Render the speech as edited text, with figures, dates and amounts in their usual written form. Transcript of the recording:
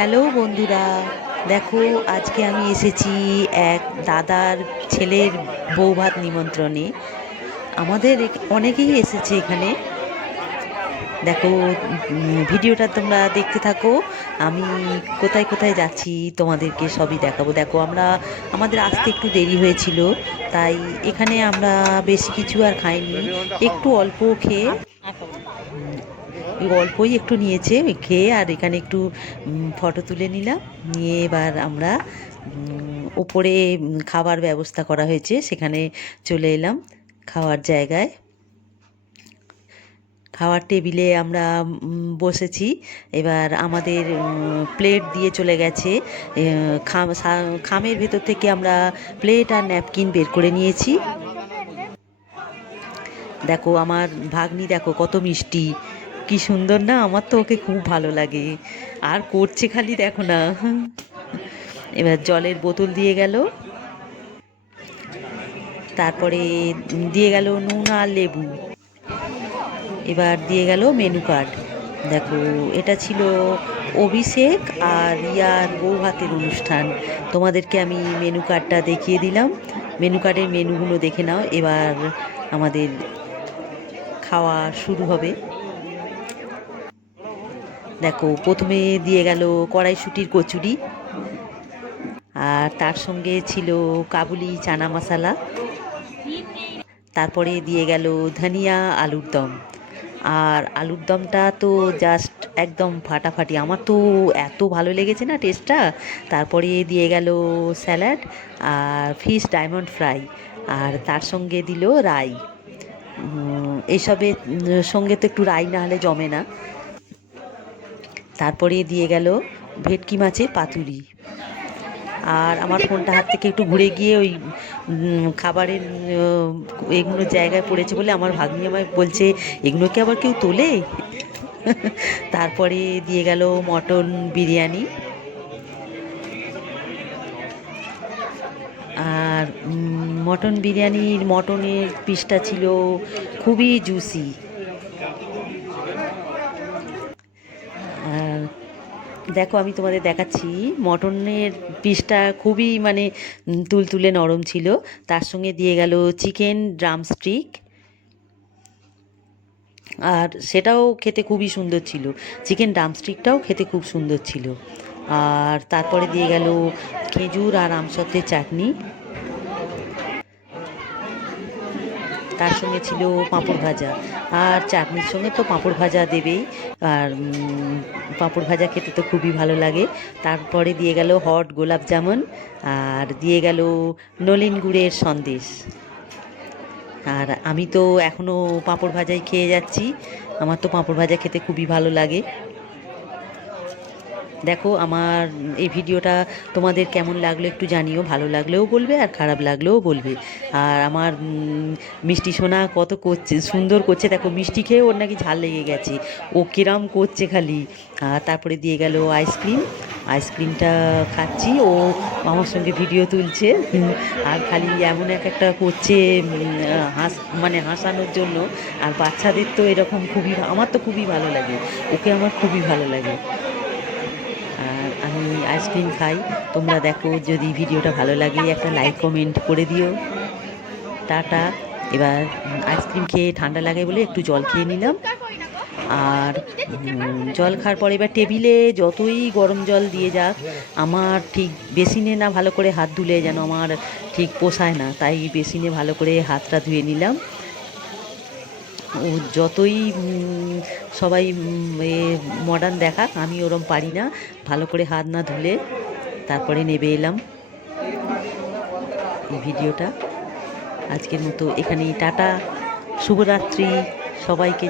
Hello বন্ধুরা, দেখো আজকে আমি এসেছি এক দাদার ছেলের বৌভাত নিমন্ত্রণে। আমাদের অনেকেই এসেছে এখানে। দেখো, ভিডিওটা তোমরা দেখতে থাকো। আমি কোথায় কোথায় যাচ্ছি তোমাদেরকে সবই দেখাবো। দেখো, আমাদের আসতে একটু দেরি হয়েছিল, তাই এখানে আমরা বেশি কিছু আর খাইনি, একটু অল্প খেয়ে ওই অল্পই একটু নিয়েছে ওই খেয়ে, আর এখানে একটু ফটো তুলে নিলাম। নিয়ে এবার আমরা ওপরে খাবার ব্যবস্থা করা হয়েছে, সেখানে চলে এলাম খাওয়ার জায়গায়। খাওয়ার টেবিলে আমরা বসেছি। এবার আমাদের প্লেট দিয়ে চলে গেছে। খামের ভেতর থেকে আমরা প্লেট আর ন্যাপকিন বের করে নিয়েছি। দেখো আমার ভাগ্নি, দেখো কত মিষ্টি, কি সুন্দর না! আমার তো ওকে খুব ভালো লাগে, আর করছে খালি, দেখো না। এবার জলের বোতল দিয়ে গেল, তারপরে দিয়ে গেল নুন আর লেবু, এবার দিয়ে গেল মেনু কার্ড। দেখো, এটা ছিল অভিষেক আর রিয়ার বৌভাতের অনুষ্ঠান। তোমাদেরকে আমি মেনু কার্ডটা দেখিয়ে দিলাম। মেনু কার্ডের মেনুগুলো দেখে নাও। এবার আমাদের খাওয়া শুরু হবে। দেখো, প্রথমে দিয়ে গেল কড়াইশুঁটির কচুরি, আর তার সঙ্গে ছিল কাবুলি চানা মশলা। তারপরে দিয়ে গেল ধনিয়া আলুর দম। আর আলুর দমটা তো জাস্ট একদম ফাটাফাটি, আমার তো এত ভালো লেগেছে না টেস্টটা। তারপরে দিয়ে গেল স্যালাড আর ফিশ ডায়মন্ড ফ্রাই, আর তার সঙ্গে দিল রাই। এইসবের সঙ্গে তো একটু রাই না হলে জমে না। তারপরে দিয়ে গেল ভেটকি মাছের পাতুরি। আর আমার ফোনটা হাত থেকে একটু ঘুরে গিয়ে ওই খাবারের এগুলো জায়গায় পড়েছে বলে আমার ভাগ্নি আমায় বলছে, এগুলোকে আবার কেউ তোলে? তারপরে দিয়ে গেল মটন বিরিয়ানি। আর মটনের পিসটা ছিল খুবই জুসি। আর দেখো, আমি তোমাদের দেখাচ্ছি, মটনের পিসটা খুবই মানে তুলতুলে নরম ছিল। তার সঙ্গে দিয়ে গেল চিকেন ড্রামস্টিক, আর সেটাও খেতে খুবই সুন্দর ছিল। চিকেন ড্রামস্টিকটাও খেতে খুব সুন্দর ছিল। আর তারপরে দিয়ে গেল খেজুর আর আমসত্ত্বের চাটনি। তার সঙ্গে ছিল পাঁপড় ভাজা, আর চাটনির সঙ্গে তো পাঁপড় ভাজা দেবেই। আর পাঁপড় ভাজা খেতে তো খুবই ভালো লাগে। তারপরে দিয়ে গেল হট গোলাপ জামুন, আর দিয়ে গেল নলেন গুড়ের সন্দেশ। আর আমি তো এখনও পাঁপড় ভাজাই খেয়ে যাচ্ছি, আমার তো পাঁপড় ভাজা খেতে খুবই ভালো লাগে। দেখো, আমার এই ভিডিওটা তোমাদের কেমন লাগলো একটু জানিও, ভালো লাগলেও বলবে আর খারাপ লাগলেও বলবে। আর আমার মিষ্টি সোনা কত করছে, সুন্দর করছে। দেখো, মিষ্টি খেয়ে ওর নাকি ঝাল লেগে গেছে, ও কিরাম করছে খালি। আর তারপরে দিয়ে গেল আইসক্রিমটা খাচ্ছি, ও আমার সঙ্গে ভিডিও তুলছে। আর খালি এমন একটা করছে মানে হাসানোর জন্য। আর বাচ্চাদের তো এরকম খুবই, আমার তো খুবই ভালো লাগে, ওকে আমার খুবই ভালো লাগে। আর আমি আইসক্রিম খাই। তোমরা দেখো, যদি ভিডিওটা ভালো লাগে একটা লাইক কমেন্ট করে দিও। টাটা। এবার আইসক্রিম খেয়ে ঠান্ডা লাগে বলে একটু জল খেয়ে নিলাম। আর জল খাওয়ার পরে এবার টেবিলে যতই গরম জল দিয়ে যাক, আমার ঠিক বেসিনে না ভালো করে হাত ধুলে যেন আমার ঠিক পোষায় না, তাই বেসিনে ভালো করে হাতটা ধুয়ে নিলাম। ও যতই সবাই মডার্ন দেখাক, আমি ওরম পারি না ভালো করে হাত না ধুলে। তারপরে নেবে এলাম। এই ভিডিওটা আজকের মতো এখানেই, টাটা, শুভরাত্রি সবাইকে।